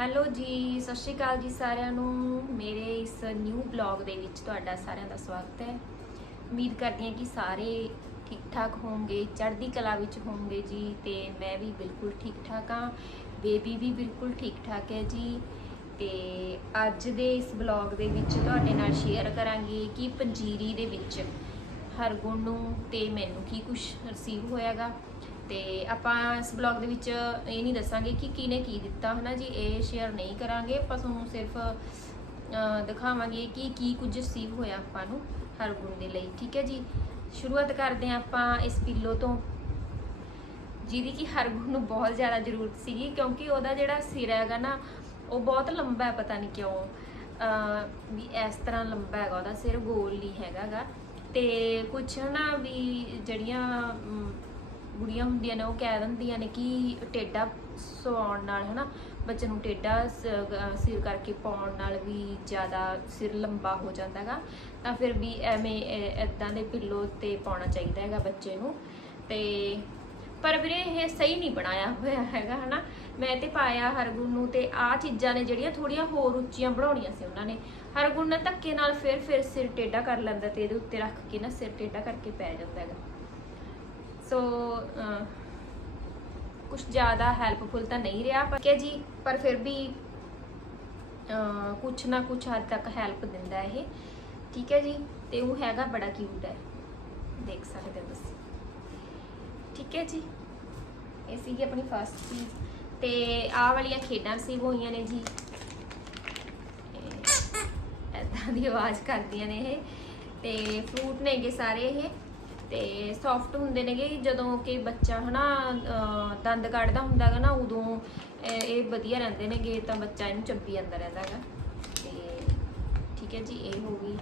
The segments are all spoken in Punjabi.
ਹੈਲੋ ਜੀ, ਸਤਿ ਸ਼੍ਰੀ ਅਕਾਲ ਜੀ ਸਾਰਿਆਂ ਨੂੰ। ਮੇਰੇ ਇਸ ਨਿਊ ਬਲੌਗ ਦੇ ਵਿੱਚ ਤੁਹਾਡਾ ਸਾਰਿਆਂ ਦਾ ਸਵਾਗਤ ਹੈ। ਉਮੀਦ ਕਰਦੀ ਹਾਂ ਕਿ ਸਾਰੇ ਠੀਕ ਠਾਕ ਹੋਵੋਗੇ ਚੜ੍ਹਦੀ ਕਲਾ ਵਿੱਚ ਹੋਵੋਗੇ ਜੀ ਤੇ ਮੈਂ ਵੀ ਬਿਲਕੁਲ ਠੀਕ ਠਾਕ ਹਾਂ। ਬੇਬੀ ਵੀ ਬਿਲਕੁਲ ਠੀਕ ਠਾਕ ਹੈ ਜੀ। ਤੇ ਅੱਜ ਦੇ ਇਸ ਬਲੌਗ ਦੇ ਵਿੱਚ ਤੁਹਾਡੇ ਨਾਲ ਸ਼ੇਅਰ ਕਰਾਂਗੇ ਕਿ ਪੰਜੀਰੀ ਦੇ ਵਿੱਚ ਹਰਗੁਣ ਨੂੰ ਤੇ ਮੈਨੂੰ ਕੀ ਕੁਝ ਰਿਸੀਵ ਹੋਇਆਗਾ। ਤੇ ਆਪਾਂ ਇਸ ਬਲੌਗ ਦੇ ਵਿੱਚ ਇਹ ਨਹੀਂ ਦੱਸਾਂਗੇ ਕਿ ਕਿਹਨੇ ਕੀ ਦਿੱਤਾ, ਹਨਾ ਜੀ? ਇਹ ਸ਼ੇਅਰ ਨਹੀਂ ਕਰਾਂਗੇ। ਆਪਾਂ ਤੁਹਾਨੂੰ ਸਿਰਫ ਦਿਖਾਵਾਂਗੇ ਕਿ ਕੀ ਕੁਝ ਰਿਸੀਵ ਹੋਇਆ ਆਪਾਂ ਨੂੰ ਹਰਗੁਣ ਦੇ ਲਈ। ਠੀਕ ਹੈ ਜੀ? ਸ਼ੁਰੂਆਤ ਕਰਦੇ ਹਾਂ ਆਪਾਂ ਇਸ ਪਿੱਲੋ ਤੋਂ। ਜਿਹਦੀ ਕਿ ਹਰਗੁਣ ਨੂੰ ਬਹੁਤ ਜ਼ਿਆਦਾ ਜ਼ਰੂਰਤ ਸੀਗੀ, ਕਿਉਂਕਿ ਉਹਦਾ ਜਿਹੜਾ ਸਿਰ ਹੈਗਾ ਨਾ, ਉਹ ਬਹੁਤ ਲੰਬਾ ਹੈ, ਪਤਾ ਨਹੀਂ ਕਿਉਂ। ਵੀ ਇਸ ਤਰ੍ਹਾਂ ਲੰਬਾ ਹੈਗਾ, ਉਹਦਾ ਸਿਰ ਗੋਲ ਨਹੀਂ ਹੈਗਾਗਾ। ਤੇ ਕੁਛ ਨਾ ਵੀ ਜਿਹੜੀਆਂ ਬੁੜੀਆਂ ਹੁੰਦੀਆਂ ਨੇ, ਉਹ ਕਹਿ ਦਿੰਦੀਆਂ ਨੇ ਕਿ ਟੇਡਾ ਸਵਾਉਣ ਨਾਲ, ਹਨਾ, ਬੱਚੇ ਨੂੰ ਟੇਡਾ ਸਿਰ ਕਰਕੇ ਪਾਉਣ ਨਾਲ ਵੀ ਜ਼ਿਆਦਾ ਸਿਰ ਲੰਬਾ ਹੋ ਜਾਂਦਾ ਹੈਗਾ। ਤਾਂ ਫਿਰ ਵੀ ਐਵੇਂ ਇਦਾਂ ਦੇ ਪਿੱਲੋ ਤੇ ਪਾਉਣਾ ਚਾਹੀਦਾ ਹੈਗਾ ਬੱਚੇ ਨੂੰ। ਤੇ, ਪਰ ਵੀਰੇ ਇਹ ਸਹੀ ਨਹੀਂ ਬਣਾਇਆ ਹੋਇਆ ਹੈਗਾ, ਹਨਾ। ਮੈਂ ਤੇ ਪਾਇਆ ਹਰਗੁਣ ਨੂੰ ਤੇ ਆਹ ਚੀਜ਼ਾਂ ਨੇ ਜਿਹੜੀਆਂ ਥੋੜੀਆਂ ਹੋਰ ਉੱਚੀਆਂ ਬਣਾਉਣੀਆਂ ਸੀ ਉਹਨਾਂ ਨੇ। ਹਰਗੁਣ ਨੇ ਧੱਕੇ ਨਾਲ ਫਿਰ ਫਿਰ ਸਿਰ ਟੇਢਾ ਕਰ ਲੈਂਦਾ ਤੇ ਇਹਦੇ ਉੱਤੇ ਰੱਖ ਕੇ ਨਾ ਸਿਰ ਟੇਢਾ ਕਰਕੇ ਪੈ ਜਾਂਦਾ ਹੈਗਾ। ਸੋ ਕੁਝ ਜ਼ਿਆਦਾ ਹੈਲਪਫੁਲ ਤਾਂ ਨਹੀਂ ਰਿਹਾ, ਪਰ ਕਿ ਜੀ, ਪਰ ਫਿਰ ਵੀ ਕੁਝ ਨਾ ਕੁਝ ਹੱਦ ਤੱਕ ਹੈਲਪ ਦਿੰਦਾ ਇਹ। ਠੀਕ ਹੈ ਜੀ? ਤੇ ਉਹ ਹੈਗਾ ਬੜਾ ਕਿਊਟ ਹੈ। ਦੇਖ ਸਕਦੇ ਹੋ ਤੁਸੀਂ। ਠੀਕ ਹੈ ਜੀ? ਇਹ ਸੀਗੀ ਆਪਣੀ ਫਸਟ ਚੀਜ਼। ਤੇ ਆਹ ਵਾਲੀਆਂ ਖੇਡਾਂ ਸੀ ਹੋਈਆਂ ਨੇ ਜੀ। ਐਦਾਂ ਦੀ ਆਵਾਜ਼ ਕਰਦੀਆਂ ਨੇ ਇਹ। ਤੇ ਫਰੂਟ ਨੇਗੇ ਸਾਰੇ ਇਹ। ਤੇ ਸੌਫਟ ਹੁੰਦੇ ਨੇਗੇ, ਜਦੋਂ ਕਿ ਬੱਚਾ ਹਨਾ, ਅਹ, ਦੰਦ ਕੱਢਦਾ ਹੁੰਦਾ ਹੈਗਾ ਨਾ, ਉਦੋਂ ਇਹ ਵਧੀਆ ਰਹਿੰਦੇ ਨੇਗੇ, ਤਾਂ ਬੱਚਾ ਇਹਨੂੰ ਚੱਬੀ ਜਾਂਦਾ ਰਹਿੰਦਾ ਹੈਗਾ ਤੇ ਠੀਕ ਹੈ ਜੀ, ਇਹ ਹੋ ਗਈ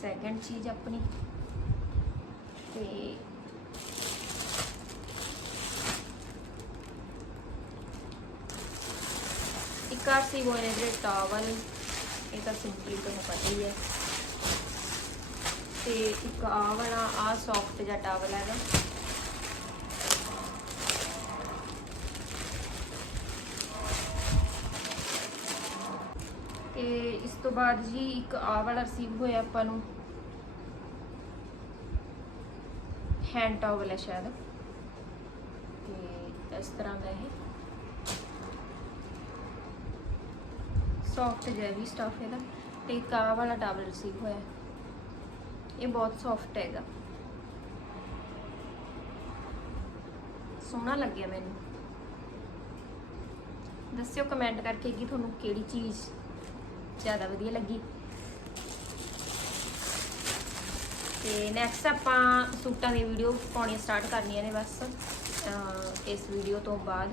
ਸੈਕੰਡ ਚੀਜ਼ ਆਪਣੀ। ਤੇ ਇੱਕ ਆਹ ਸੀ ਹੋਏ ਨੇ ਜਿਹੜੇ ਟਾਵਲ, ਇਹ ਤਾਂ ਸਿੰਪਲੀ ਤੁਹਾਨੂੰ ਪਤਾ ਹੀ ਹੈ। ਤੇ ਇੱਕ ਆ ਵਾਲਾ ਆ ਸੌਫਟ ਜਿਹਾ ਟਾਵਲ ਹੈਗਾ। ਤੇ ਇਸ ਤੋਂ ਬਾਅਦ ਜੀ ਇੱਕ ਆ ਵਾਲਾ ਰਿਸੀਵ ਹੋਇਆ ਆਪਾਂ ਨੂੰ। ਹੈਂਡ ਟਾਵਲ ਹੈ ਸ਼ਾਇਦ। ਤੇ ਇਸ ਤਰ੍ਹਾਂ ਦਾ ਇਹ। ਸੌਫਟ ਜਿਹਾ ਵੀ ਸਟਫ ਇਹਦਾ। ਤੇ ਇੱਕ ਆਹ ਵਾਲਾ ਟਾਵਲ ਰਿਸੀਵ ਹੋਇਆ। ਇਹ ਬਹੁਤ ਸੌਫਟ ਹੈਗਾ। ਸੋਹਣਾ ਲੱਗਿਆ ਮੈਨੂੰ। ਦੱਸਿਓ ਕਮੈਂਟ ਕਰਕੇ ਕਿ ਤੁਹਾਨੂੰ ਕਿਹੜੀ ਚੀਜ਼ ਜ਼ਿਆਦਾ ਵਧੀਆ ਲੱਗੀ। ਤੇ ਨੈਕਸਟ ਆਪਾਂ ਸੂਟਾਂ ਦੀ ਵੀਡੀਓ ਪਾਉਣੀਆਂ ਸਟਾਰਟ ਕਰਨੀਆਂ ਨੇ ਬਸ। ਅਹ ਇਸ ਵੀਡੀਓ ਤੋਂ ਬਾਅਦ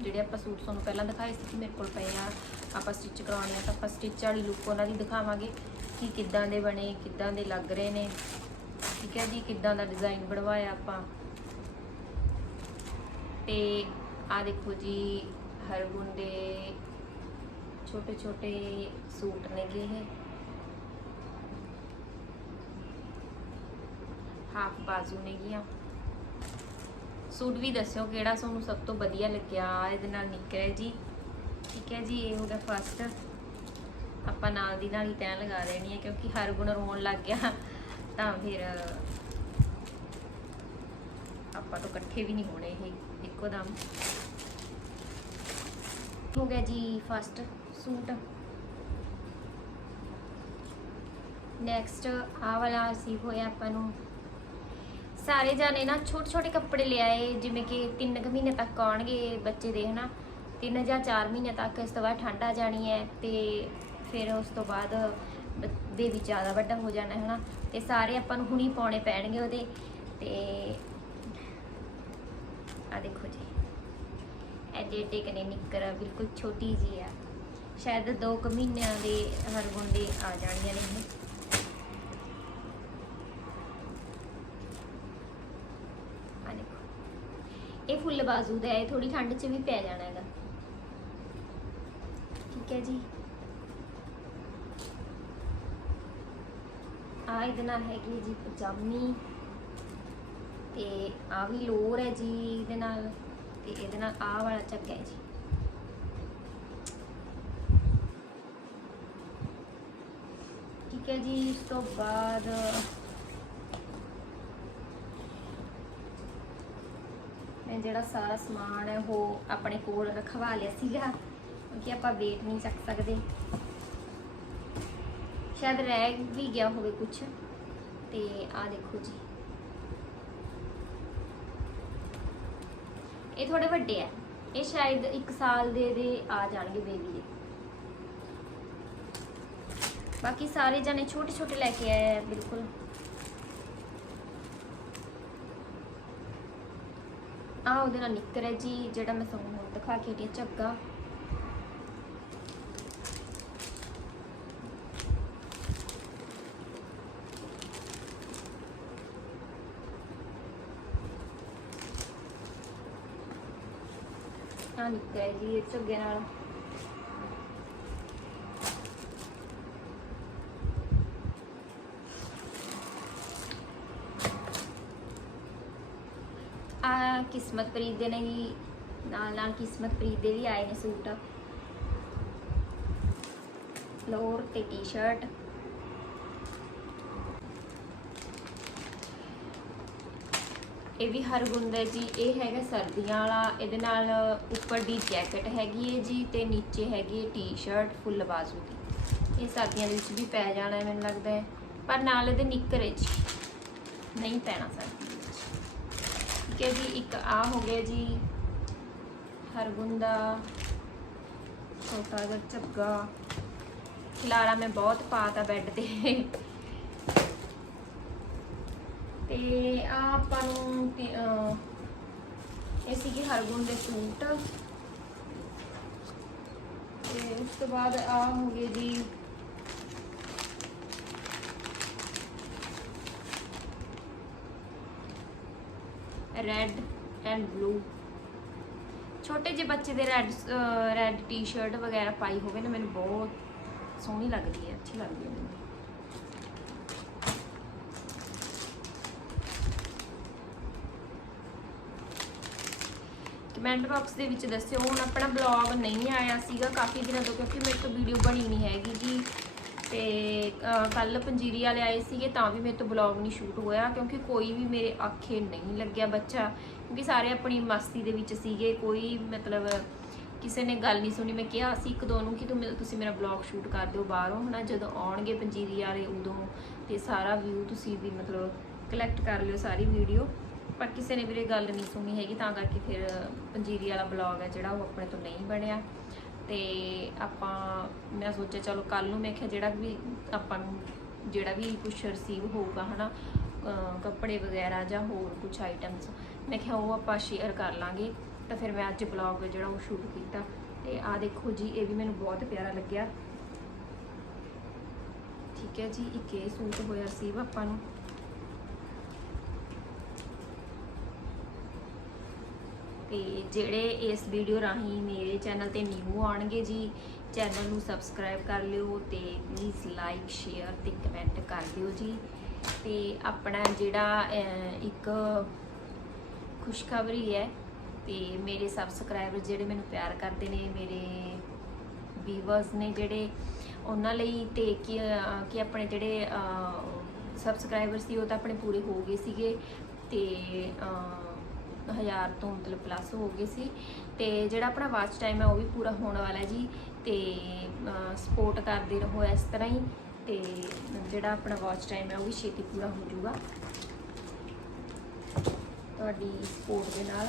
ਜਿਹੜੇ ਆਪਾਂ ਸੂਟ ਤੁਹਾਨੂੰ ਪਹਿਲਾਂ ਦਿਖਾਏ ਸੀ ਕਿ ਮੇਰੇ ਕੋਲ ਪਏ ਆ, ਆਪਾਂ ਸਟਿਚ ਕਰਾਉਣੇ ਆ ਤਾਂ ਆਪਾਂ ਸਟਿਚ ਵਾਲੀ ਲੁੱਕ ਉਹਨਾਂ ਦੀ ਦਿਖਾਵਾਂਗੇ। ਕਿ ਕਿੱਦਾਂ ਦੇ ਬਣੇ, ਕਿੱਦਾਂ ਦੇ ਲੱਗ ਰਹੇ ਨੇ। ਠੀਕ ਹੈ ਜੀ, ਕਿੱਦਾਂ ਦਾ ਡਿਜ਼ਾਈਨ ਬਣਵਾਇਆ ਆਪਾਂ। ਤੇ ਆ ਦੇਖੋ ਜੀ, ਹਰਗੁਣ ਦੇ ਛੋਟੇ ਛੋਟੇ ਸੂਟ ਨੇਗੇ ਇਹ। ਹਾਫ ਬਾਜ਼ੂ ਨੇਗੀਆਂ। ਸੂਟ ਵੀ ਦੱਸਿਓ ਕਿਹੜਾ ਤੁਹਾਨੂੰ ਸਭ ਤੋਂ ਵਧੀਆ ਲੱਗਿਆ, ਇਹਦੇ ਨਾਲ ਨਿਕਲਿਆ ਜੀ। ਠੀਕ ਹੈ ਜੀ, ਇਹ ਹੋ ਗਿਆ ਫਸਟ ਆਪਾਂ ਨਾਲ ਦੀ ਨਾਲ ਹੀ ਤੈਨ ਲਗਾ ਦੇਣੀ ਹੈ ਕਿਉਂਕਿ ਹਰ ਗੁਣ ਰੋਣ ਲੱਗ ਗਿਆ। ਤਾਂ ਫਿਰ ਆਪਾਂ ਤੋਂ ਇਕੱਠੇ ਵੀ ਨਹੀਂ ਹੋਣੇ ਇਹ ਇੱਕੋ ਦਮ। ਹੋ ਗਿਆ ਜੀ ਫਸਟ ਸੂਟ। ਨੈਕਸਟ ਆ ਵਾਲਾ ਰਿਸੀਵ ਹੋਇਆ ਆਪਾਂ ਨੂੰ। ਸਾਰੇ ਜਾਣੇ ਨਾ ਛੋਟੇ ਛੋਟੇ ਕੱਪੜੇ ਲਿਆਏ ਜਿਵੇਂ ਕਿ 3 ਕੁ ਮਹੀਨੇ ਤੱਕ ਆਉਣਗੇ ਬੱਚੇ ਦੇ, ਹਨਾ? 3 ਜਾਂ 4 ਮਹੀਨੇ ਤੱਕ ਇਸ ਤੋਂ ਬਾਅਦ ਠੰਡ ਆ ਜਾਣੀ ਹੈ ਤੇ ਫਿਰ ਉਸ ਤੋਂ ਬਾਅਦ ਬੇਬੀ ਜ਼ਿਆਦਾ ਵੱਡਾ ਹੋ ਜਾਣਾ ਹੈ ਨਾ ਤੇ ਸਾਰੇ ਆਪਾਂ ਨੂੰ ਹੁਣੀ ਪਾਉਣੇ ਪੈਣਗੇ ਉਹਦੇ। ਤੇ ਆ ਦੇਖੋ ਜੀ। ਐਡੇ ਐਡੇ ਕਨੇ ਨਿੱਕਰ, ਬਿਲਕੁਲ ਛੋਟੀ ਜੀ ਆ। ਸ਼ਾਇਦ 2 ਕੁ ਮਹੀਨਿਆਂ ਦੇ ਹਰ ਗੁੰਡੇ ਆ ਜਾਣੀਆਂ ਨੇ ਇਹ। ਇਹ ਫੁੱਲ ਬਾਜ਼ੂ ਦਾ ਹੈ ਥੋੜੀ ਠੰਡ 'ਚ ਵੀ ਪੈ ਜਾਣਾ ਹੈਗਾ। ਠੀਕ ਹੈ ਜੀ। ਆ ਇਹਦੇ ਨਾਲ ਹੈਗੀ ਜੀ ਪਜਾਮੀ ਤੇ ਆ ਵੀ ਲੋਰ ਹੈ ਜੀ ਇਹਦੇ ਨਾਲ ਤੇ ਇਹਦੇ ਨਾਲ ਆ ਵਾਲਾ ਚੱਕਾ ਹੈ ਜੀ। ਠੀਕ ਹੈ ਜੀ, ਇਸ ਤੋਂ ਬਾਅਦ ਮੈਂ ਜਿਹੜਾ ਸਾਰਾ ਸਮਾਨ ਹੈ ਉਹ ਆਪਣੇ ਕੋਲ ਰਖਵਾ ਲਿਆ ਸੀਗਾ, ਕਿਉਂਕਿ ਆਪਾਂ ਵੇਟ ਨਹੀਂ ਚੱਕ ਸਕਦੇ। ਸ਼ਾਇਦ ਰਹਿ ਵੀ ਗਿਆ ਹੋਵੇ ਕੁਝ ਤੇ ਆ ਦੇਖੋ ਜੀ। ਇਹ ਥੋੜੇ ਵੱਡੇ ਆ। ਇਹ ਸ਼ਾਇਦ 1 ਸਾਲ ਦੇ ਦੇ ਆ ਜਾਣਗੇ ਬੇਬੀ ਦੇ। ਬਾਕੀ ਸਾਰੇ ਜਣੇ ਛੋਟੇ ਛੋਟੇ ਲੈ ਕੇ ਆਏ ਆ, ਬਿਲਕੁਲ। ਆ ਉਹਦੇ ਨਾਲ ਨਿੱਕਰ ਹੈ ਜੀ, ਜਿਹੜਾ ਮੈਂ ਤੁਹਾਨੂੰ ਹੁਣ ਦਿਖਾ ਕੇ ਹਟੀ ਝੱਗਾ ਆ ਨਿੱਕਰ ਹੈ ਜੀ ਇਹ ਝੱਗੇ ਨਾਲ। ਆ ਕਿਸਮਤ ਪ੍ਰੀਤ ਦੇ ਨੇ ਜੀ ਨਾਲ ਨਾਲ ਕਿਸਮਤ ਪ੍ਰੀਤ ਦੇ ਵੀ ਆਏ ਨੇ ਸੂਟ। ਲੋਅਰ ਤੇ ਟੀ-ਸ਼ਰਟ ਇਹ ਵੀ ਹਰਗੁੰਦ ਹੈ ਜੀ। ਇਹ ਹੈਗਾ ਸਰਦੀਆਂ ਵਾਲਾ, ਇਹਦੇ ਨਾਲ ਉੱਪਰ ਦੀ ਜੈਕਟ ਹੈਗੀ ਹੈ ਜੀ ਤੇ ਨੀਚੇ ਹੈਗੀ ਹੈ ਟੀ-ਸ਼ਰਟ ਫੁੱਲ ਬਾਜ਼ੂ ਦੀ। ਇਹ ਸਰਦੀਆਂ ਦੇ ਵਿੱਚ ਵੀ ਪੈ ਜਾਣਾ ਮੈਨੂੰ ਲੱਗਦਾ ਹੈ। ਪਰ ਨਾਲ ਇਹਦੇ ਨਿੱਕਰ ਹੈ ਜੀ ਨਹੀਂ ਪੈਣਾ ਸਰਦੀ ਵਿੱਚ। ਠੀਕ ਹੈ ਜੀ, ਇੱਕ ਆ ਹੋ ਗਿਆ ਜੀ। ਹਰਗੁੰਦਾ, ਛੋਟਾ ਜਿਹਾ ਝੱਗਾ। ਖਿਲਾਰਾ ਮੈਂ ਬਹੁਤ ਪਾਤਾ ਬੈੱਡ ਤੇ। ਤੇ ਆ ਆਪਾਂ ਨੂੰ ਇਹ ਸੀਗੇ ਹਰਗੁਣ ਦੇ ਸੂਟ। ਤੇ ਉਸ ਤੋਂ ਬਾਅਦ ਆ ਹੋ ਗਏ ਜੀ। ਰੈੱਡ ਐਂਡ ਬਲੂ ਛੋਟੇ ਜਿਹੇ ਬੱਚੇ ਦੇ ਰੈੱਡ ਰੈੱਡ ਟੀ-ਸ਼ਰਟ ਵਗੈਰਾ ਪਾਈ ਹੋਵੇ ਨਾ, ਮੈਨੂੰ ਬਹੁਤ ਸੋਹਣੀ ਲੱਗਦੀ ਹੈ, ਅੱਛੀ ਲੱਗਦੀ ਹੈ ਮੈਨੂੰ। ਕਮੈਂਟ ਬਾਕਸ ਦੇ ਵਿੱਚ ਦੱਸਿਓ। ਹੁਣ ਆਪਣਾ ਬਲੌਗ ਨਹੀਂ ਆਇਆ ਸੀਗਾ ਕਾਫੀ ਦਿਨਾਂ ਤੋਂ, ਕਿਉਂਕਿ ਮੇਰੇ ਤੋਂ ਵੀਡੀਓ ਬਣੀ ਨਹੀਂ ਹੈਗੀ ਜੀ। ਤੇ ਕੱਲ ਪੰਜੀਰੀ ਵਾਲੇ ਆਏ ਸੀਗੇ, ਤਾਂ ਵੀ ਮੇਰੇ ਤੋਂ ਬਲੌਗ ਨਹੀਂ ਸ਼ੂਟ ਹੋਇਆ, ਕਿਉਂਕਿ ਕੋਈ ਵੀ ਮੇਰੇ ਆਖੇ ਨਹੀਂ ਲੱਗਿਆ ਬੱਚਾ। ਕਿਉਂਕਿ ਸਾਰੇ ਆਪਣੀ ਮਸਤੀ ਦੇ ਵਿੱਚ ਸੀਗੇ, ਕੋਈ ਮਤਲਬ ਕਿਸੇ ਨੇ ਗੱਲ ਨਹੀਂ ਸੁਣੀ। ਮੈਂ ਕਿਹਾ ਸੀ ਇੱਕ ਦੋ ਨੂੰ ਕਿ ਤੁਸੀਂ ਮੇਰਾ ਬਲੌਗ ਸ਼ੂਟ ਕਰ ਦਿਓ ਬਾਹਰੋਂ। ਹਨਾ, ਜਦੋਂ ਆਉਣਗੇ ਪੰਜੀਰੀ ਵਾਲੇ ਉਦੋਂ, ਤੇ ਸਾਰਾ ਵਿਊ ਤੁਸੀਂ ਵੀ ਮਤਲਬ ਕਲੈਕਟ ਕਰ ਲਿਓ ਸਾਰੀ ਵੀਡੀਓ ਪਰ ਕਿਸੇ ਨੇ ਵੀਰੇ ਗੱਲ ਨਹੀਂ ਸੁਣੀ ਹੈਗੀ, ਤਾਂ ਕਰਕੇ ਫਿਰ ਪੰਜੀਰੀ ਵਾਲਾ ਬਲੌਗ ਹੈ ਜਿਹੜਾ ਉਹ ਆਪਣੇ ਤੋਂ ਨਹੀਂ ਬਣਿਆ। ਤੇ ਆਪਾਂ, ਮੈਂ ਸੋਚਿਆ ਚਲੋ ਕੱਲ ਨੂੰ, ਮੈਂ ਕਿਹਾ ਜਿਹੜਾ ਵੀ ਆਪਾਂ ਨੂੰ ਜਿਹੜਾ ਵੀ ਕੁਝ ਰਿਸੀਵ ਹੋਊਗਾ, ਹਨਾ, ਅਹ ਕੱਪੜੇ ਵਗੈਰਾ ਜਾਂ ਹੋਰ ਕੁਝ ਆਈਟਮਸ ਮੈਂ ਕਿਹਾ ਉਹ ਆਪਾਂ ਸ਼ੇਅਰ ਕਰ ਲਾਂਗੇ। ਤਾਂ ਫਿਰ ਮੈਂ ਅੱਜ ਬਲੌਗ ਜਿਹੜਾ ਉਹ ਸ਼ੂਟ ਕੀਤਾ। ਤੇ ਆਹ ਦੇਖੋ ਜੀ, ਇਹ ਵੀ ਮੈਨੂੰ ਬਹੁਤ ਪਿਆਰਾ ਲੱਗਿਆ। ਠੀਕ ਹੈ ਜੀ, ਇੱਕ ਇਹ ਸੂਟ ਹੋਇਆ ਰਿਸੀਵ ਆਪਾਂ ਨੂੰ। ਤੇ ਜਿਹੜੇ ਇਸ ਵੀਡੀਓ ਰਾਹੀਂ ਮੇਰੇ ਚੈਨਲ ਤੇ ਨਿਊ ਆਣਗੇ ਜੀ ਚੈਨਲ ਨੂੰ ਸਬਸਕ੍ਰਾਈਬ ਕਰ ਲਿਓ ਤੇ ਪਲੀਜ਼ ਲਾਈਕ ਸ਼ੇਅਰ ਤੇ ਕਮੈਂਟ ਕਰ ਦਿਓ ਜੀ। ਤੇ ਆਪਣਾ ਜਿਹੜਾ ਇੱਕ ਖੁਸ਼ਖਬਰੀ ਹੈ, ਤੇ ਮੇਰੇ ਸਬਸਕ੍ਰਾਈਬਰ ਜਿਹੜੇ ਮੈਨੂੰ ਪਿਆਰ ਕਰਦੇ ਨੇ, ਮੇਰੇ ਵੀਵਰਸ ਨੇ ਜਿਹੜੇ, ਉਹਨਾਂ ਲਈ ਤੇ ਕਿ ਕਿ ਆਪਣੇ ਜਿਹੜੇ ਸਬਸਕ੍ਰਾਈਬਰ ਸੀ, ਉਹ ਤਾਂ ਆਪਣੇ ਪੂਰੇ ਹੋ ਗਏ ਸੀਗੇ ਤੇ ਅਹ, ਹਜ਼ਾਰ ਤੋਂ ਮਤਲਬ ਪਲੱਸ ਹੋ ਗਏ ਸੀ ਤੇ ਜਿਹੜਾ ਆਪਣਾ ਵਾਚ ਟਾਈਮ ਹੈ ਉਹ ਵੀ ਪੂਰਾ ਹੋਣ ਵਾਲਾ ਜੀ ਤੇ ਸਪੋਰਟ ਕਰਦੇ ਰਹੋ ਇਸ ਤਰ੍ਹਾਂ ਹੀ ਤੇ ਜਿਹੜਾ ਆਪਣਾ ਵਾਚ ਟਾਈਮ ਹੈ ਉਹ ਵੀ ਛੇਤੀ ਪੂਰਾ ਹੋ ਜਾਊਗਾ। ਤੁਹਾਡੀ ਸਪੋਰਟ ਦੇ ਨਾਲ।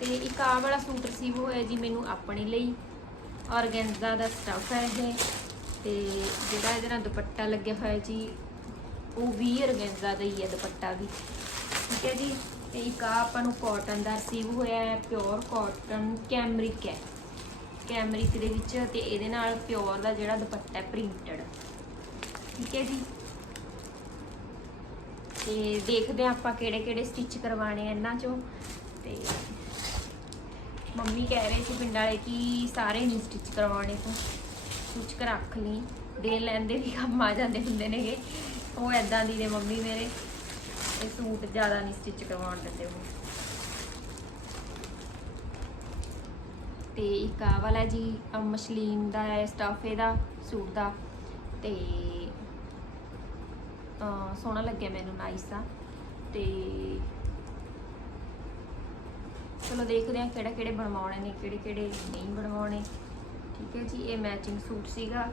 ਤੇ ਇੱਕ ਆ ਵਾਲਾ ਸੂਟ ਰਿਸੀਵ ਹੋਇਆ ਜੀ ਮੈਨੂੰ ਆਪਣੇ ਲਈ। ਔਰਗੈਂਜ਼ਾ ਦਾ ਸਟਫ ਹੈ ਇਹ। ਤੇ ਜਿਹੜਾ ਇਹਦੇ ਨਾਲ ਦੁਪੱਟਾ ਲੱਗਿਆ ਹੋਇਆ ਜੀ ਉਹ ਵੀ ਔਰਗੈਂਜ਼ਾ ਦਾ ਹੀ ਹੈ ਦੁਪੱਟਾ ਵੀ। ਠੀਕ ਹੈ ਜੀ? ਤੇ ਇੱਕ ਆਹ ਆਪਾਂ ਨੂੰ ਕਾਟਨ ਦਾ ਰਿਸੀਵ ਹੋਇਆ ਹੈ ਪਿਓਰ ਕਾਟਨ ਕੈਮਰਿਕ ਹੈ। ਕੈਮਰਿਕ ਦੇ ਵਿੱਚ ਤੇ ਇਹਦੇ ਨਾਲ ਪਿਓਰ ਦਾ ਜਿਹੜਾ ਦੁਪੱਟਾ ਹੈ ਪ੍ਰਿੰਟਡ ਠੀਕ ਹੈ ਜੀ? ਤੇ ਦੇਖਦੇ ਹਾਂ ਆਪਾਂ ਕਿਹੜੇ ਕਿਹੜੇ ਸਟਿਚ ਕਰਵਾਣੇ ਆ ਇਹਨਾਂ ਚੋਂ। ਤੇ ਮੰਮੀ ਕਹਿ ਰਹੇ ਸੀ ਪਿੰਡ ਵਾਲੇ ਕਿ ਸਾਰੇ ਨਹੀਂ ਸਟਿਚ ਕਰਵਾਉਣੇ ਤੋਂ। ਕੁਝ ਕਰ ਰੱਖ ਲਈ। ਦੇ ਲੈਂਦੇ ਵੀ ਕੰਮ ਆ ਜਾਂਦੇ ਹੁੰਦੇ ਨੇਗੇ। ਉਹ ਐਦਾਂ ਦੀ ਨੇ ਮੰਮੀ ਮੇਰੇ। ਇਹ ਸੂਟ ਜ਼ਿਆਦਾ ਨਹੀਂ ਸਟਿਚ ਕਰਵਾਉਣ ਦਿੰਦੇ ਉਹ। ਤੇ ਇੱਕ ਆਹ ਵਾਲਾ ਜੀ ਮਸ਼ਲੀਨ ਦਾ ਹੈ ਸਟਫ ਇਹਦਾ ਸੂਟ ਦਾ। ਤੇ ਸੋਹਣਾ ਲੱਗਿਆ ਮੈਨੂੰ ਨਾਈਸ ਆ। ਤੇ ਚਲੋ ਦੇਖਦੇ ਹਾਂ ਕਿਹੜਾ ਕਿਹੜੇ ਬਣਵਾਉਣੇ ਨੇ ਕਿਹੜੇ ਕਿਹੜੇ ਨਹੀਂ ਬਣਵਾਉਣੇ। ਠੀਕ ਹੈ ਜੀ, ਇਹ ਮੈਚਿੰਗ ਸੂਟ ਸੀਗਾ।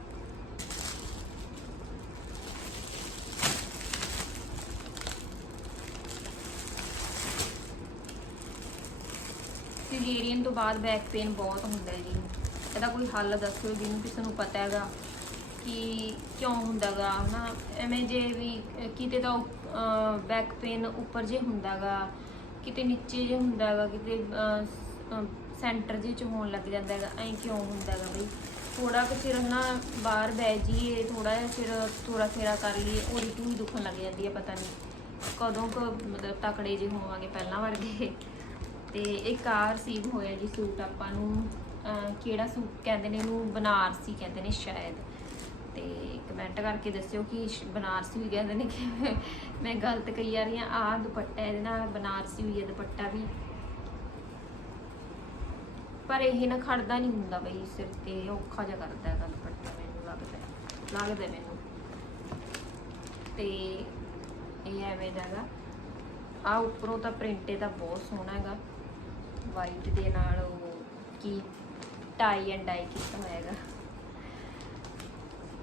ਸਿਜ਼ੇਰੀਅਨ ਤੋਂ ਬਾਅਦ ਬੈਕ ਪੇਨ ਬਹੁਤ ਹੁੰਦਾ ਹੈ ਜੀ। ਇਹਦਾ ਕੋਈ ਹੱਲ ਦੱਸੋ ਜਿਹਨੂੰ ਕਿਸੇ ਨੂੰ ਪਤਾ ਹੈਗਾ ਕਿ ਕਿਉਂ ਹੁੰਦਾਗਾ ਹਨਾ? ਐਵੇਂ ਜੇ ਵੀ ਕਿਤੇ ਤਾਂ ਬੈਕ ਪੇਨ ਉੱਪਰ ਜੇ ਹੁੰਦਾਗਾ ਕਿਤੇ ਨੀਚੇ ਜੇ ਹੁੰਦਾਗਾ ਕਿਤੇ ਸੈਂਟਰ ਜੇ ਚ ਹੋਣ ਲੱਗ ਜਾਂਦਾ ਹੈਗਾ, ਐਂ ਕਿਉਂ ਹੁੰਦਾਗਾ ਬਈ? ਥੋੜਾ ਕੁ ਚਿਰ ਨਾ ਬਾਹਰ ਬਹਿ ਜਾਈਏ ਥੋੜਾ ਜਿਹਾ ਫਿਰ ਥੋੜਾ ਫੇਰਾ ਕਰ ਲਈਏ, ਉਹਦੀ ਟੂਈ ਦੁਖਣ ਲੱਗ ਜਾਂਦੀ ਹੈ, ਪਤਾ ਨਹੀਂ। ਕਦੋਂ ਕੁ ਮਤਲਬ ਤਕੜੇ ਜੇ ਹੋਵਾਂਗੇ, ਪਹਿਲਾਂ ਵਰਗੇ। ਤੇ ਇੱਕ ਆ ਰਿਸੀਵ ਹੋਇਆ ਜੀ ਸੂਟ ਆਪਾਂ ਨੂੰ, ਅਹ, ਕਿਹੜਾ ਸੂਟ ਕਹਿੰਦੇ ਨੇ ਇਹਨੂੰ? ਬਨਾਰਸੀ ਕਹਿੰਦੇ ਨੇ ਸ਼ਾਇਦ। ਤੇ ਕਮੈਂਟ ਕਰਕੇ ਦੱਸਿਓ ਕਿ ਬਨਾਰਸੀ ਵੀ ਕਹਿੰਦੇ ਨੇ ਕਿ ਮੈਂ- ਗਲਤ ਕਹੀ ਜਾ ਰਹੀ ਹਾਂ, ਆਹ ਦੁਪੱਟਾ ਇਹਦੇ ਨਾਲ ਬਨਾਰਸੀ ਹੋਈ ਹੈ, ਦੁਪੱਟਾ ਵੀ। ਪਰ ਇਹ ਨਾ ਖੜਦਾ ਨਹੀਂ ਹੁੰਦਾ ਬਈ ਸਿਰ ਤੇ ਔਖਾ ਜਿਹਾ ਕਰਦਾ ਹੈਗਾ ਦੁਪੱਟਾ ਮੈਨੂੰ ਲੱਗਦਾ ਲੱਗਦਾ ਮੈਨੂੰ। ਤੇ ਇਹ ਐਵੇਂ ਦਾ ਹੈਗਾ। ਆ ਉੱਪਰੋਂ ਤਾਂ ਪ੍ਰਿੰਟ ਇਹਦਾ ਬਹੁਤ ਸੋਹਣਾ ਹੈਗਾ। ਵਾਈਟ ਦੇ ਨਾਲ ਉਹ ਕੀ ਟਾਈ ਐਂਡ ਡਾਈ ਕੀਤਾ ਹੋਇਆ ਹੈਗਾ।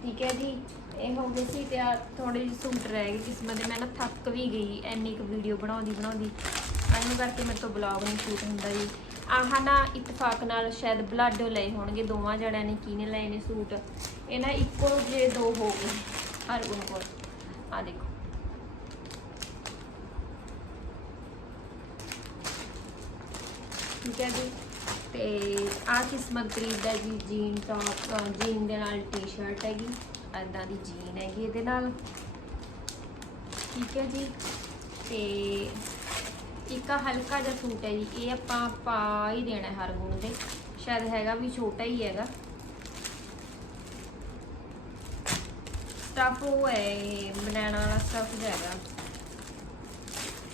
ਠੀਕ ਹੈ ਜੀ, ਇਹ ਹੋ ਗਏ ਸੀ ਤੇ ਆ ਥੋੜੇ ਜਿਹੇ ਸੂਟ ਰਹਿ ਗਏ ਕਿਸਮਤ ਦੇ, ਮੈਂ ਨਾ ਥੱਕ ਵੀ ਗਈ ਐਨੀ ਕੁ ਵੀਡੀਓ ਬਣਾਉਂਦੀ ਬਣਾਉਂਦੀ। ਐਨੂੰ ਕਰਕੇ ਮੇਰੇ ਤੋਂ ਬਲੌਗ ਨਹੀਂ ਸ਼ੂਟ ਹੁੰਦਾ ਜੀ। ਆਹ ਨਾ ਇਤਫਾਕ ਨਾਲ ਸ਼ਾਇਦ ਬਲਾਡੋ ਲਏ ਹੋਣਗੇ, ਦੋਵਾਂ ਜਣਿਆਂ ਨੇ ਕਿਹਨੇ ਲਏ ਨੇ ਸੂਟ। ਇਹ ਨਾ ਇੱਕੋ ਜੇ ਦੋ ਹੋ ਗਏ, ਹਰ ਗੁਣ ਕੋਲ ਆ ਦੇਖੋ। ਠੀਕ ਹੈ ਜੀ। ਤੇ ਆ ਕਿਸਮਤ ਪ੍ਰੀਤ ਦਾ ਜੀ, ਜੀਨ ਟੌਪ ਜੀਨ ਦੇ ਨਾਲ ਟੀ-ਸ਼ਰਟ ਹੈਗੀ ਐਦਾਂ ਦੀ ਜੀਨ ਹੈਗੀ ਇਹਦੇ ਨਾਲ। ਠੀਕ ਹੈ ਜੀ। ਤੇ ਇੱਕ ਹਲਕਾ ਜਿਹਾ ਸੂਟ ਹੈ ਜੀ, ਇਹ ਆਪਾਂ ਪਾ ਹੀ ਦੇਣਾ ਹਰ ਗੁਣ ਦੇ ਸ਼ਾਇਦ ਹੈਗਾ ਵੀ ਛੋਟਾ ਹੀ ਹੈਗਾ। ਸਟਫ ਉਹ ਹੈ ਬਨਾਨਾ ਵਾਲਾ ਸਟਫ ਹੈਗਾ।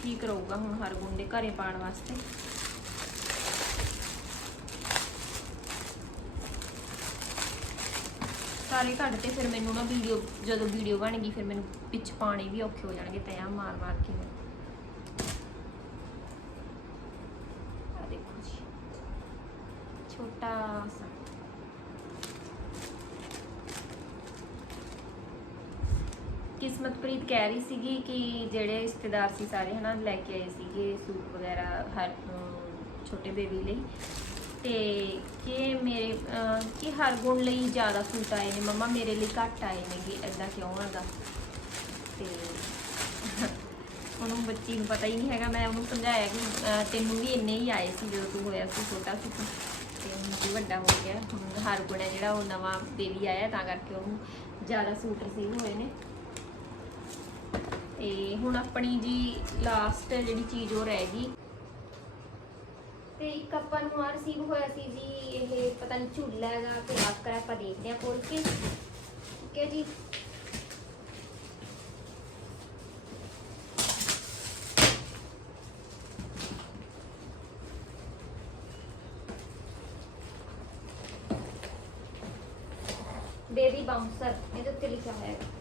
ਠੀਕ ਰਹੂਗਾ ਹੁਣ ਹਰ ਗੁਣ ਦੇ ਘਰੇ ਪਾਉਣ ਵਾਸਤੇ। ਸਾਰੇ ਕੱਢ ਤੇ ਫਿਰ ਮੈਨੂੰ ਨਾ ਵੀਡੀਓ ਜਦੋਂ ਵੀਡੀਓ ਬਣ ਗਈ, ਫਿਰ ਮੈਨੂੰ ਵਿੱਚ ਪਾਣੀ ਵੀ ਔਖੇ ਹੋ ਜਾਣਗੇ, ਤੇ ਆ ਮਾਰ ਮਾਰ ਕੇ। ਆ ਦੇਖੋ ਜੀ, ਛੋਟਾ ਸਾ। ਕਿਸਮਤ ਕਹਿ ਰਹੀ ਸੀਗੀ ਕਿ ਜਿਹੜੇ ਰਿਸ਼ਤੇਦਾਰ ਸੀ ਸਾਰੇ ਹਨਾ, ਲੈ ਕੇ ਆਏ ਸੀਗੇ ਸੂਟ ਵਗੈਰਾ ਹਰ ਛੋਟੇ ਬੇਬੀ ਲਈ। ਤੇ ਕਿ ਮੇਰੇ ਕਿ ਹਰ ਗੁਣ ਲਈ ਜ਼ਿਆਦਾ ਸੂਟ ਆਏ ਨੇ, ਮਮਾ ਮੇਰੇ ਲਈ ਘੱਟ ਆਏ ਨੇਗੇ ਐਦਾਂ ਕਿਉਂ ਹੈਗਾ ਤੇ ਉਹਨੂੰ ਬੱਚੀ ਨੂੰ ਪਤਾ ਹੀ ਨਹੀਂ ਹੈਗਾ, ਮੈਂ ਉਹਨੂੰ ਸਮਝਾਇਆ ਕਿ ਤੈਨੂੰ ਵੀ ਇੰਨੇ ਹੀ ਆਏ ਸੀ ਜਦੋਂ ਤੂੰ ਹੋਇਆ ਸੀ ਛੋਟਾ ਸੀ ਤੂੰ। ਤੇ ਹੁਣ ਤੂੰ ਵੱਡਾ ਹੋ ਗਿਆ, ਹੁਣ ਹਰ ਗੁਣ ਹੈ ਜਿਹੜਾ ਉਹ ਨਵਾਂ ਬੇਬੀ ਆਇਆ, ਤਾਂ ਕਰਕੇ ਉਹਨੂੰ ਜ਼ਿਆਦਾ ਸੂਟ ਰਸੀਵ ਹੋਏ ਨੇ। ਤੇ ਹੁਣ ਆਪਣੀ ਜੀ ਲਾਸਟ ਜਿਹੜੀ ਚੀਜ਼ ਉਹ ਰਹਿ ਗਈ। ਤੇ ਇੱਕ ਆਪਾਂ ਨੂੰ ਆ ਰਿਸੀਵ ਹੋਇਆ ਸੀ ਜੀ ਇਹ ਪਤਾ ਨਹੀਂ ਝੂਲਾ ਹੈਗਾ ਕਿ ਆਕਰ ਆਪਾਂ ਦੇਖਦੇ ਆ ਖੋਲ ਕੇ। ਠੀਕ ਹੈ ਜੀ। ਬੇਬੀ ਬਾਉਂਸਰ ਇਹਦੇ ਉੱਤੇ ਲਿਖਿਆ ਹੋਇਆ ਹੈ।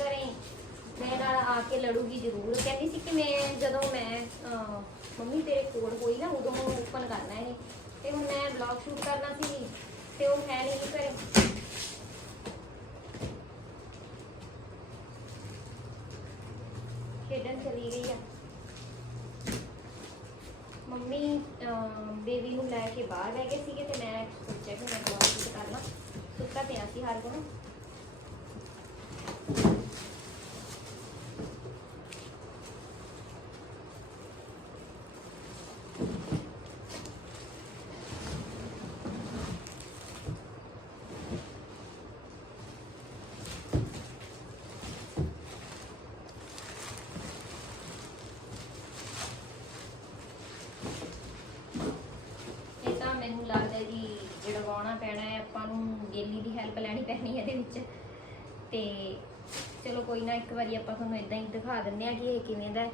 ਘਰੇ ਹੈ ਮੈਂ ਨਾਲ ਆ ਕੇ ਲੜੂਗੀ ਜ਼ਰੂਰ। ਕਹਿੰਦੀ ਸੀ ਕਿ ਮੈਂ ਜਦੋਂ ਮੈਂ ਅਹ, ਮੰਮੀ ਤੇਰੇ ਕੋਲ ਹੋਈ ਨਾ ਉਦੋਂ ਓਪਨ ਕਰਨਾ ਹੈ ਤੇ ਹੁਣ ਮੈਂ ਵਲੌਗ ਸ਼ੂਟ ਕਰਨਾ ਸੀ ਤੇ ਉਹ ਹੈ ਨਹੀਂ ਕਰੇ ਖੇਡਣ ਚਲੀ ਗਈ ਆ। ਮੰਮੀ ਬੇਬੀ ਨੂੰ ਲੈ ਕੇ ਬਾਹਰ ਰਹਿ ਗਏ ਸੀਗੇ ਤੇ ਮੈਂ ਸੋਚਿਆ ਕਿ ਮੈਂ ਵਲੌਗ ਸ਼ੂਟ ਕਰਨਾ। ਸੁੱਤਾ ਪਿਆ ਸੀ ਹਰ ਕੋਲ ਗੇਲੀ ਦੀ ਹੈਲਪ ਲੈਣੀ ਪੈਣੀ ਇਹਦੇ ਵਿੱਚ। ਤੇ ਚਲੋ ਕੋਈ ਨਾ, ਇੱਕ ਵਾਰੀ ਆਪਾਂ ਤੁਹਾਨੂੰ ਇਦਾਂ ਹੀ ਦਿਖਾ ਦਿੰਨੇ ਆ ਕਿ ਇਹ ਕਿਵੇਂ ਦਾ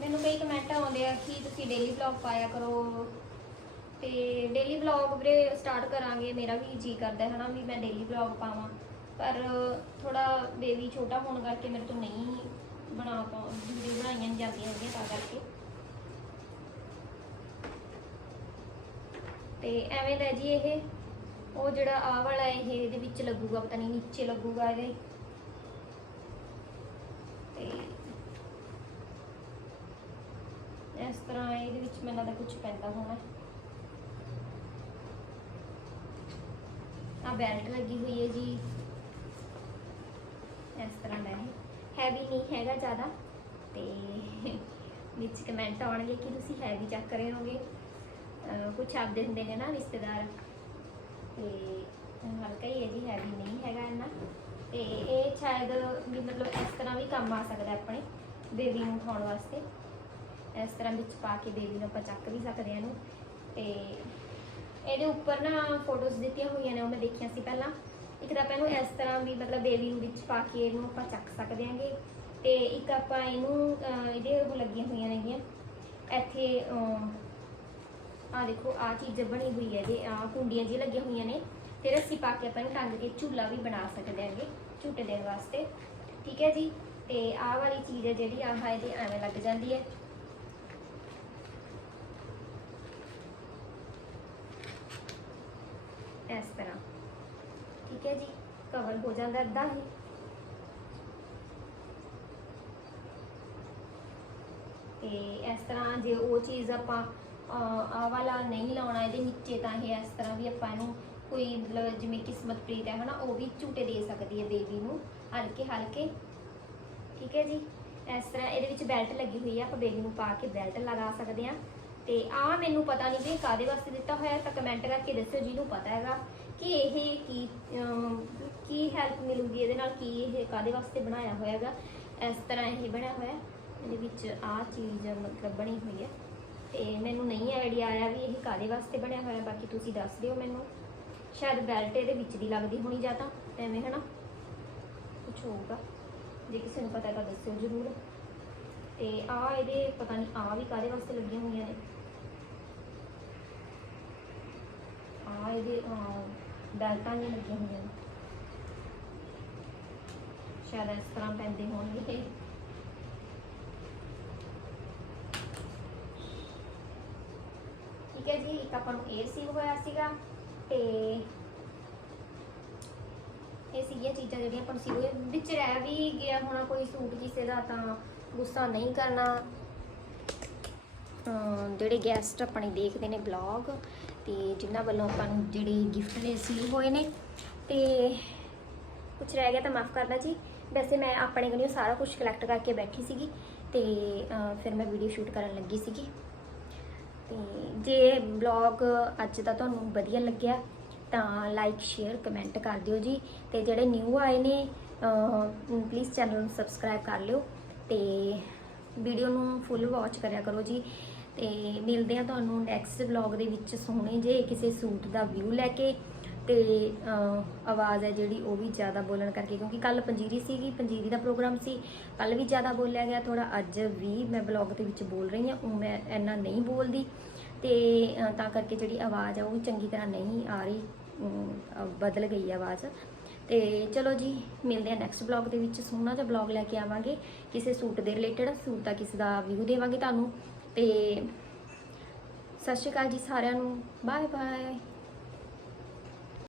ਮੈਨੂੰ ਕਈ ਕਮੈਂਟ ਆਉਂਦੇ ਆ ਕਿ ਤੁਸੀਂ ਡੇਲੀ ਵਲੌਗ ਪਾਇਆ ਕਰੋ। ਤੇ ਡੇਲੀ ਵਲੌਗ ਵੀਰੇ ਸਟਾਰਟ ਕਰਾਂਗੇ, ਮੇਰਾ ਵੀ ਜੀ ਕਰਦਾ ਹੈ ਨਾ ਵੀ ਮੈਂ ਡੇਲੀ ਵਲੌਗ ਪਾਵਾਂ। ਪਰ ਥੋੜਾ ਬੇਬੀ ਛੋਟਾ ਹੋਣ ਕਰਕੇ ਮੇਰੇ ਤੋਂ ਨਹੀਂ ਬਣਾ ਪਾ ਵੀਡੀਓ ਬਣਾਈਆਂ ਨਹੀਂ ਜਾਂਦੀਆਂ ਹੈਗੀਆਂ ਤਾਂ ਕਰਕੇ। ਤੇ ਐਵੇਂ ਦਾ ਜੀ ਇਹ, ਉਹ ਜਿਹੜਾ ਆ ਵਾਲਾ ਇਹ, ਇਹਦੇ ਵਿੱਚ ਲੱਗੂਗਾ, ਪਤਾ ਨਹੀਂ ਨੀਚੇ ਲੱਗੂਗਾ ਇਹਦੇ। ਤੇ ਇਸ ਤਰ੍ਹਾਂ ਇਹਦੇ ਵਿੱਚ ਮੈਨੂੰ ਲੱਗਦਾ ਕੁਝ ਪੈਂਦਾ ਹੋਣਾ। ਬੈਲਟ ਲੱਗੀ ਹੋਈ ਹੈ ਜੀ। ਇਸ ਤਰ੍ਹਾਂ ਦਾ ਇਹ ਹੈਵੀ ਨਹੀਂ ਹੈਗਾ ਜ਼ਿਆਦਾ। ਤੇ ਵਿੱਚ ਕਮੈਂਟ ਆਉਣਗੇ ਕਿ ਤੁਸੀਂ ਹੈਵੀ ਚੱਕ ਰਹੇ ਹੋਗੇ ਕੁਝ ਆਪਦੇ ਹੁੰਦੇ ਨੇ ਨਾ ਰਿਸ਼ਤੇਦਾਰ। ਤੇ ਹਲਕਾ ਹੀ ਹੈ ਜੀ ਹੈਵੀ ਨਹੀਂ ਹੈਗਾ ਇੰਨਾ। ਤੇ ਇਹ ਸ਼ਾਇਦ ਵੀ ਮਤਲਬ ਇਸ ਤਰ੍ਹਾਂ ਵੀ ਕੰਮ ਆ ਸਕਦਾ ਆਪਣੇ ਬੇਬੀ ਨੂੰ ਉਠਾਉਣ ਵਾਸਤੇ। ਇਸ ਤਰ੍ਹਾਂ ਵਿੱਚ ਪਾ ਕੇ ਬੇਬੀ ਨੂੰ ਆਪਾਂ ਚੱਕ ਵੀ ਸਕਦੇ ਹਾਂ ਇਹਨੂੰ। ਤੇ ਇਹਦੇ ਉੱਪਰ ਨਾ ਫੋਟੋਜ਼ ਦਿੱਤੀਆਂ ਹੋਈਆਂ ਨੇ, ਉਹ ਮੈਂ ਦੇਖੀਆਂ ਸੀ ਪਹਿਲਾਂ। ਇੱਕ ਤਾਂ ਆਪਾਂ ਇਹਨੂੰ ਇਸ ਤਰ੍ਹਾਂ ਵੀ ਮਤਲਬ ਬੇਬੀ ਨੂੰ ਵਿੱਚ ਪਾ ਕੇ ਇਹਨੂੰ ਆਪਾਂ ਚੱਕ ਸਕਦੇ ਹਾਂਗੇ ਤੇ ਇੱਕ ਆਪਾਂ ਇਹਨੂੰ ਇਹਦੇ ਉਹ ਲੱਗੀਆਂ ਹੋਈਆਂ ਨੇਗੀਆਂ। ਇੱਥੇ ਆ ਦੇਖੋ ਆ ਚੀਜ਼ ਬਣੀ ਹੋਈ ਹੈ ਇਹਦੇ ਆ ਕੁੰਡੀਆਂ ਜੀ ਲੱਗੀਆਂ ਹੋਈਆਂ ਨੇ। ਤੇ ਰੱਸੀ ਪਾ ਕੇ ਆਪਾਂ ਇਹਨੂੰ ਟੰਗ ਕੇ ਝੂਲਾ ਵੀ ਬਣਾ ਸਕਦੇ ਹਾਂਗੇ ਝੂਟੇ ਦੇਣ ਵਾਸਤੇ। ਠੀਕ ਹੈ ਜੀ? ਤੇ ਆਹ ਵਾਲੀ ਚੀਜ਼ ਹੈ ਜਿਹੜੀ, ਆਹ ਇਹਦੇ ਐਵੇਂ ਲੱਗ ਜਾਂਦੀ ਹੈ। ਇਸ ਤਰ੍ਹਾਂ। ਠੀਕ ਹੈ ਜੀ ਕਵਰ ਹੋ ਜਾਂਦਾ ਅੱਧਾ ਹੀ। ਤੇ ਇਸ ਤਰ੍ਹਾਂ ਜੇ ਉਹ ਚੀਜ਼ ਆਪਾਂ ਆ ਵਾਲਾ ਨਹੀਂ ਲਾਉਣਾ, ਇਹਦੇ ਨੀਚੇ ਤਾਂ ਇਹ ਇਸ ਤਰ੍ਹਾਂ ਵੀ ਆਪਾਂ ਇਹਨੂੰ ਕੋਈ ਮਤਲਬ ਜਿਵੇਂ ਕਿਸਮਤ ਪ੍ਰੀਤ ਹੈ, ਹਨਾ, ਉਹ ਵੀ ਝੂਟੇ ਦੇ ਸਕਦੀ ਹੈ ਬੇਬੀ ਨੂੰ, ਹਲਕੇ ਹਲਕੇ। ਠੀਕ ਹੈ ਜੀ, ਇਸ ਤਰ੍ਹਾਂ ਇਹਦੇ ਵਿੱਚ ਬੈਲਟ ਲੱਗੀ ਹੋਈ ਹੈ ਆਪਾਂ ਬੇਬੀ ਨੂੰ ਪਾ ਕੇ ਬੈਲਟ ਲਗਾ ਸਕਦੇ ਹਾਂ। ਤੇ ਆ ਮੈਨੂੰ ਪਤਾ ਨਹੀਂ ਵੀ ਇਹ ਕਾਦੇ ਵਾਸਤੇ ਦਿੱਤਾ ਹੋਇਆ ਤਾਂ ਕਮੈਂਟ ਕਰਕੇ ਦੱਸਿਓ ਜਿਹਨੂੰ ਪਤਾ ਹੈਗਾ ਕਿ ਇਹ ਕੀ ਕੀ ਹੈਲਪ ਮਿਲੂਗੀ, ਇਹਦੇ ਨਾਲ ਕੀ ਇਹ ਕਾਦੇ ਵਾਸਤੇ ਬਣਾਇਆ ਹੋਇਆ ਹੈਗਾ, ਇਸ ਤਰ੍ਹਾਂ ਇਹ ਬਣਿਆ ਹੋਇਆ, ਇਹਦੇ ਵਿੱਚ ਆ ਚੀਜ਼ ਮਤਲਬ ਬਣੀ ਹੋਈ ਹੈ। ਤੇ ਮੈਨੂੰ ਨਹੀਂ ਆਈਡੀਆ ਆਇਆ ਵੀ ਇਹ ਕਾਦੇ ਵਾਸਤੇ ਬਣਿਆ ਹੋਇਆ, ਬਾਕੀ ਤੁਸੀਂ ਦੱਸ ਦਿਓ ਮੈਨੂੰ। ਸ਼ਾਇਦ ਬੈਲਟ ਇਹਦੇ ਵਿੱਚ ਦੀ ਲੱਗਦੀ ਹੋਣੀ ਜਾਂ ਤਾਂ, ਐਵੇਂ ਹਨਾ? ਕੁਝ ਹੋਊਗਾ। ਜੇ ਕਿਸੇ ਨੂੰ ਪਤਾ ਤਾਂ ਦੱਸਿਓ ਜ਼ਰੂਰ। ਤੇ ਆ ਇਹਦੇ, ਪਤਾ ਨਹੀਂ ਆ ਵੀ ਕਾਦੇ ਵਾਸਤੇ ਲੱਗੀਆਂ ਹੋਈਆਂ ਨੇ। ਆ ਇਹਦੇ ਬੈਲਟਾਂ ਜਿਹੀਆਂ ਲੱਗੀਆਂ ਹੋਈਆਂ ਨੇ। ਸ਼ਾਇਦ ਇਸ ਤਰ੍ਹਾਂ ਪੈਂਦੇ ਹੋਣਗੇ। ਠੀਕ ਹੈ ਜੀ, ਇੱਕ ਆਪਾਂ ਨੂੰ ਇਹ ਰਿਸੀਵ ਹੋਇਆ ਸੀਗਾ ਤੇ ਇਹ ਸੀਗੀਆਂ ਚੀਜ਼ਾਂ ਜਿਹੜੀਆਂ ਆਪਾਂ ਨੂੰ ਸੀ। ਹੋਏ ਵਿੱਚ ਰਹਿ ਵੀ ਗਿਆ ਹੋਣਾ ਕੋਈ ਸੂਟ ਕਿਸੇ ਦਾ, ਤਾਂ ਗੁੱਸਾ ਨਹੀਂ ਕਰਨਾ। ਅਮ ਜਿਹੜੇ ਗੈਸਟ ਆਪਣੇ ਦੇਖਦੇ ਨੇ ਬਲੌਗ ਤੇ ਜਿਨ੍ਹਾਂ ਵੱਲੋਂ ਆਪਾਂ ਨੂੰ ਜਿਹੜੇ ਗਿਫਟ ਰਿਸੀਵ ਹੋਏ ਨੇ, ਤੇ ਕੁਝ ਰਹਿ ਗਿਆ ਤਾਂ ਮਾਫ ਕਰਨਾ ਜੀ। ਵੈਸੇ ਮੈਂ ਆਪਣੇ ਕੋਲੋਂ ਸਾਰਾ ਕੁਝ ਕਲੈਕਟ ਕਰਕੇ ਬੈਠੀ ਸੀਗੀ ਤੇ ਫਿਰ ਮੈਂ ਵੀਡੀਓ ਸ਼ੂਟ ਕਰਨ ਲੱਗੀ ਸੀਗੀ। ਤੇ ਜੇ ਬਲੌਗ ਅੱਜ ਦਾ ਤੁਹਾਨੂੰ ਵਧੀਆ ਲੱਗਿਆ, ਤਾਂ ਲਾਈਕ ਸ਼ੇਅਰ ਕਮੈਂਟ ਕਰ ਦਿਓ ਜੀ। ਤੇ ਜਿਹੜੇ ਨਿਊ ਆਏ ਨੇ ਪਲੀਜ਼ ਚੈਨਲ ਨੂੰ ਸਬਸਕ੍ਰਾਈਬ ਕਰ ਲਿਓ। ਤੇ ਵੀਡੀਓ ਨੂੰ ਫੁੱਲ ਵਾਚ ਕਰਿਆ ਕਰੋ ਜੀ। ਤੇ ਮਿਲਦੇ ਆ ਤੁਹਾਨੂੰ ਨੈਕਸਟ ਵਲੌਗ ਦੇ ਵਿੱਚ ਸੋਹਣੇ ਜੇ ਕਿਸੇ ਸੂਟ ਦਾ ਵਿਊ ਲੈ ਕੇ ਤੇ ਆਵਾਜ਼ ਹੈ ਜਿਹੜੀ ਉਹ ਵੀ ਜ਼ਿਆਦਾ ਬੋਲਣ ਕਰਕੇ ਕਿਉਂਕਿ ਕੱਲ ਪੰਜੀਰੀ ਸੀਗੀ, ਪੰਜੀਰੀ ਦਾ ਪ੍ਰੋਗਰਾਮ ਸੀ ਕੱਲ ਵੀ ਜ਼ਿਆਦਾ ਬੋਲਿਆ ਗਿਆ ਥੋੜਾ ਅੱਜ ਵੀ ਮੈਂ ਵਲੌਗ ਦੇ ਵਿੱਚ ਬੋਲ ਰਹੀ ਹਾਂ, ਉਹ ਮੈਂ ਇੰਨਾ ਨਹੀਂ ਬੋਲਦੀ ਤੇ ਤਾਂ ਕਰਕੇ ਜਿਹੜੀ ਆਵਾਜ਼ ਆ ਉਹ ਵੀ ਚੰਗੀ ਤਰ੍ਹਾਂ ਨਹੀਂ ਆ ਰਹੀ ਬਦਲ ਗਈ ਆਵਾਜ਼। ਤੇ ਚਲੋ ਜੀ, ਮਿਲਦੇ ਆ ਨੈਕਸਟ ਵਲੌਗ ਦੇ ਵਿੱਚ, ਸੋਹਣਾ ਜਿਹਾ ਵਲੌਗ ਲੈ ਕੇ ਆਵਾਂਗੇ, ਕਿਸੇ ਸੂਟ ਦੇ ਰਿਲੇਟਡ ਸੂਟ ਦਾ ਕਿਸੇ ਦਾ ਵਿਊ ਦੇਵਾਂਗੇ ਤੁਹਾਨੂੰ। ਤੇ ਸਤਿ ਸ਼੍ਰੀ ਅਕਾਲ ਜੀ ਸਾਰਿਆਂ ਨੂੰ। Bye bye.